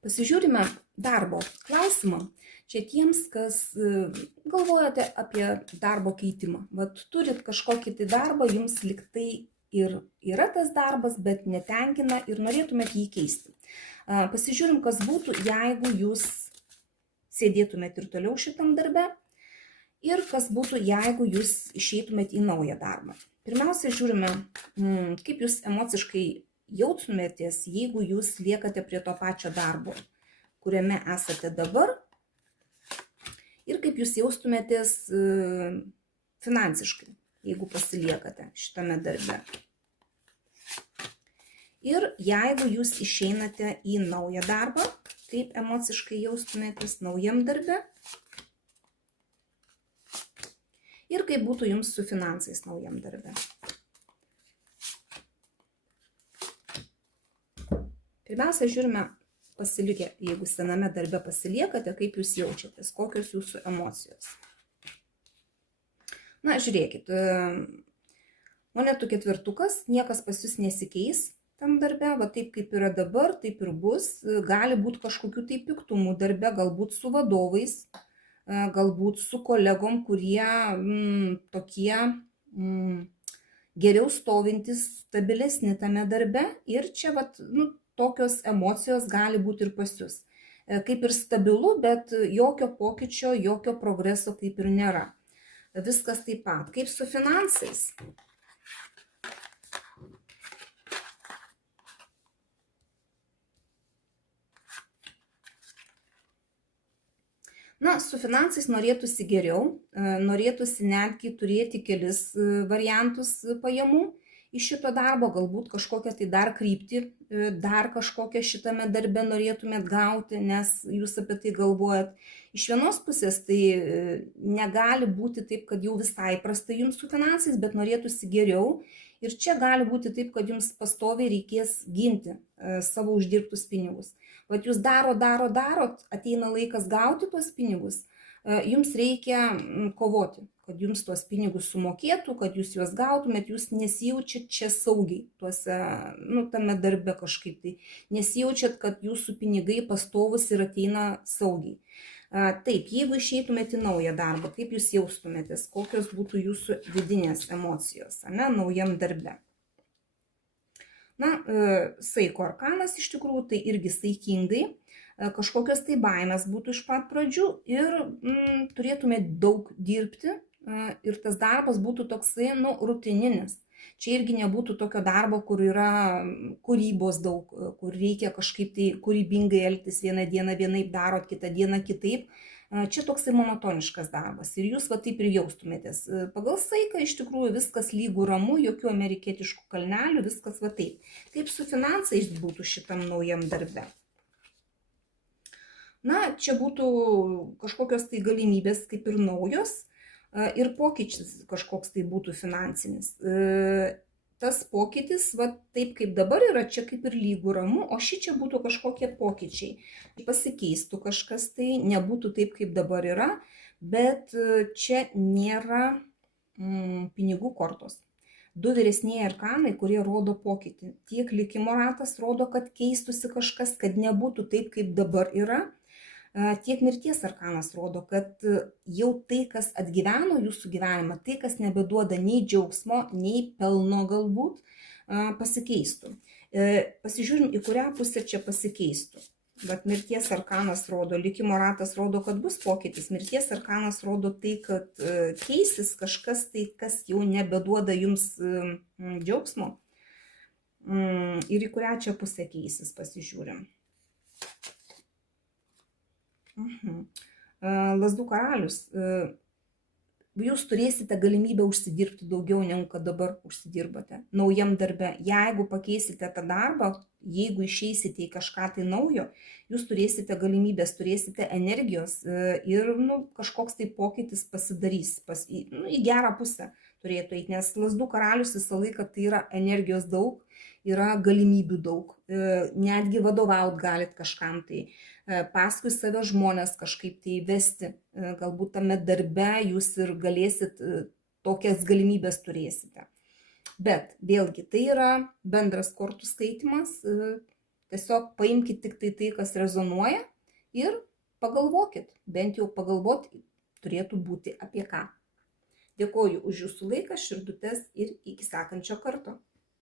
Pasižiūrime darbo klausimą. Čia tiems, kas galvojate apie darbo keitimą. Vat turit kažkokį tai darbą, jums liktai ir yra tas darbas, bet netenkina ir norėtumėt jį keisti. Pasižiūrim, kas būtų, jeigu jūs sėdėtumėt ir toliau šitam darbe ir kas būtų, jeigu jūs išeitumėt į naują darbą. Pirmiausia, žiūrime, kaip jūs emociškai jaustumėtės, jeigu jūs liekate prie to pačio darbo, kuriame esate dabar, ir kaip jūs jaustumėtės finansiškai, jeigu pasiliekate šitame darbe. Ir jeigu jūs išeinate į naują darbą, kaip emociškai jaustumėtės naujam darbe ir kaip būtų jums su finansais naujam darbe. Pirmiausia, žiūrime pasilikę, jeigu sename darbe pasiliekate, kaip jūs jaučiatės, kokios jūsų emocijos. Na, žiūrėkit, monetų ketvirtukas, niekas pas jūs nesikeis tam darbe, va taip kaip yra dabar, taip ir bus. Gali būti kažkokių tai piktumų darbe, galbūt su vadovais, galbūt su kolegom, kurie tokie geriau stovintis, stabilesni tame darbe. Ir čia tokios emocijos gali būti ir pas jūs. Kaip ir stabilu, bet jokio pokyčio, jokio progreso kaip ir nėra. Viskas taip pat. Kaip su finansais? Na, su finansais norėtųsi geriau, norėtųsi netgi turėti kelis variantus pajamų iš šito darbo, galbūt kažkokią tai dar kryptį, dar kažkokią šitame darbe norėtumėt gauti, nes jūs apie tai galvojat. Iš vienos pusės tai negali būti taip, kad jau visai prastai jums su finansais, bet norėtųsi geriau. Ir čia gali būti taip, kad jums pastoviai reikės ginti savo uždirbtus pinigus. Vat jūs darot, ateina laikas gauti tuos pinigus, jums reikia kovoti, kad jums tuos pinigus sumokėtų, kad jūs juos gautumėt, jūs nesijaučiat čia saugiai, tame darbe kažkaip tai. Nesijaučiat, kad jūsų pinigai pastovus ir ateina saugiai. Taip, jeigu išeitumėte į naują darbą, kaip jūs jaustumėtės, kokios būtų jūsų vidinės emocijos, naujam darbe. Na, saiko arkanas iš tikrųjų tai irgi saikingai, kažkokios tai baimės būtų iš pat pradžių ir turėtumėte daug dirbti ir tas darbas būtų toksai, rutininis. Čia irgi nebūtų tokio darbo, kur yra kūrybos daug, kur reikia kažkaip tai kūrybingai elgtis, vieną dieną vienaip darot, kitą dieną kitaip. Čia toksai monotoniškas darbas ir jūs taip ir jaustumėtės. Pagal saiką iš tikrųjų viskas lygų ramu, jokių amerikietiškų kalnelių, viskas taip. Kaip su finansais būtų šitam naujam darbe? Na, čia būtų kažkokios tai galimybės kaip ir naujos ir pokytis kažkoks tai būtų finansinis. Tas pokytis, taip kaip dabar yra, čia kaip ir lygų ramu, o šičia būtų kažkokie pokyčiai. Pasikeistų kažkas tai, nebūtų taip kaip dabar yra, bet čia nėra pinigų kortos. Du vyresnieji arkanai, kurie rodo pokytį. Tiek likimo ratas rodo, kad keistusi kažkas, kad nebūtų taip kaip dabar yra. Tiek mirties arkanas rodo, kad jau tai, kas atgyveno jūsų gyvenimą, tai, kas nebeduoda nei džiaugsmo, nei pelno galbūt, pasikeistų. Pasižiūrim, į kurią pusę čia pasikeistų. Bet mirties arkanas rodo, likimo ratas rodo, kad bus pokytis. Mirties arkanas rodo tai, kad keisis kažkas tai, kas jau nebeduoda jums džiaugsmo. Ir į kurią čia pusę keisis, pasižiūrim. Lazdų karalius. Jūs turėsite galimybę užsidirbti daugiau, negu kad dabar užsidirbate. Naujam darbe. Jeigu pakeisite tą darbą, jeigu išeisite į kažką tai naujo, jūs turėsite galimybės, turėsite energijos ir kažkoks tai pokytis pasidarys. Į gerą pusę turėtų eiti, nes lazdų karalius visą laiką tai yra energijos daug, yra galimybių daug. Netgi vadovaut galit kažkam tai. Paskui save žmonės kažkaip tai vesti, galbūt tame darbe jūs ir galėsit, tokias galimybės turėsite. Bet vėlgi tai yra bendras kortų skaitimas, Tiesiog paimkite tik tai, kas rezonuoja ir pagalvokit, bent jau pagalvot turėtų būti apie ką. Dėkoju už jūsų laiką, širdutes ir iki sekančio karto.